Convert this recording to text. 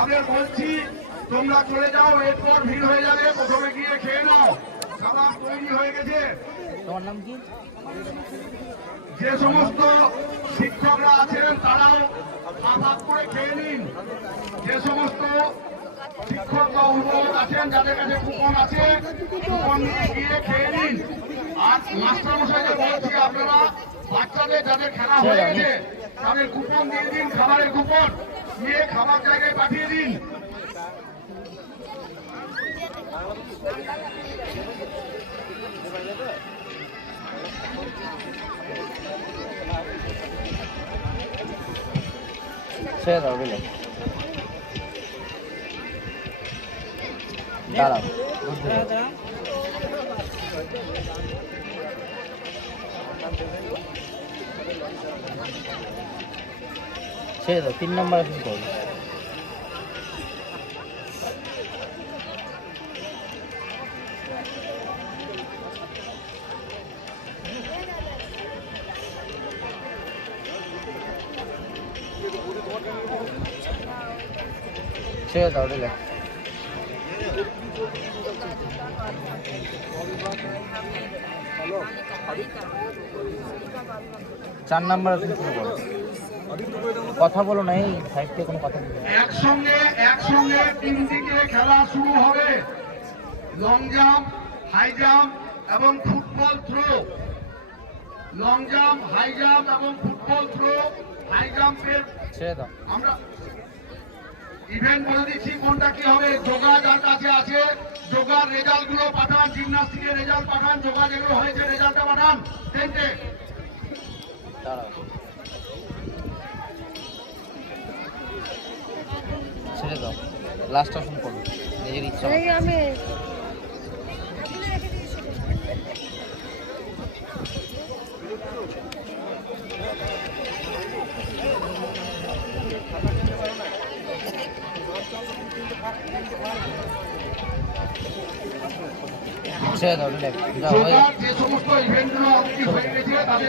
তাদের বলছি তোমরা চলে যাও, এরপর ভিড় হয়ে যাবে, প্রথমে গিয়ে খেয়ে নাও, খাবার তৈরি হয়ে গেছে। তোমার নাম কি? যে সমস্ত শিক্ষকরা আছেন তারাও ভাগ করে খেয়ে নিন। যে সমস্ত শিক্ষক বা অভিভাবক আছেন যাদের কাছে কুপন আছে, কুপন নিয়ে গিয়ে খেয়ে নিন। আর মাস্টার মশাইদের বলছি আপনারা বাচ্চাদের যাদের খেলা হয়ে গেছে তাদের কুপন দিয়ে দিন, খাবারের কুপন নিয়ে খাবার জায়গায় পাঠিয়ে দিন। ছেড়ে দাও, বুঝলে? দাঁড়াও, ছেড়ে দাও, 3 নম্বরে শুরু করো। ছেড়ে দাও, বুঝলে? 4 নম্বরে শুরু করো। কথা বলো না, এই সাইড থেকে কোনো কথা বলো না। একসঙ্গে 3 দিকে খেলা শুরু হবে। লং জাম্প, হাই জাম্প এবং football throw. Long jump, high jump এবং ফুটবল থ্রো। হাই জাম্পের ছেড়ে দাও। আমরা ইভেন্ট বলে দিচ্ছি কোনটা কি হবে। যোগা যার কাছে আছে যোগার রেজাল্ট গুলো পাঠান, জিমনাস্টিকের রেজাল্ট পাঠান, যোগা যেগুলো হয়েছে রেজাল্টটা পাঠান। তিনটে দাঁড়াও, ছেড়ে দাও, লাস্ট আসন করো নিজের ইচ্ছা মতো। ছেড়ে দাও, যে সমস্ত ইভেন্টগুলো হয়ে গেছে তাদের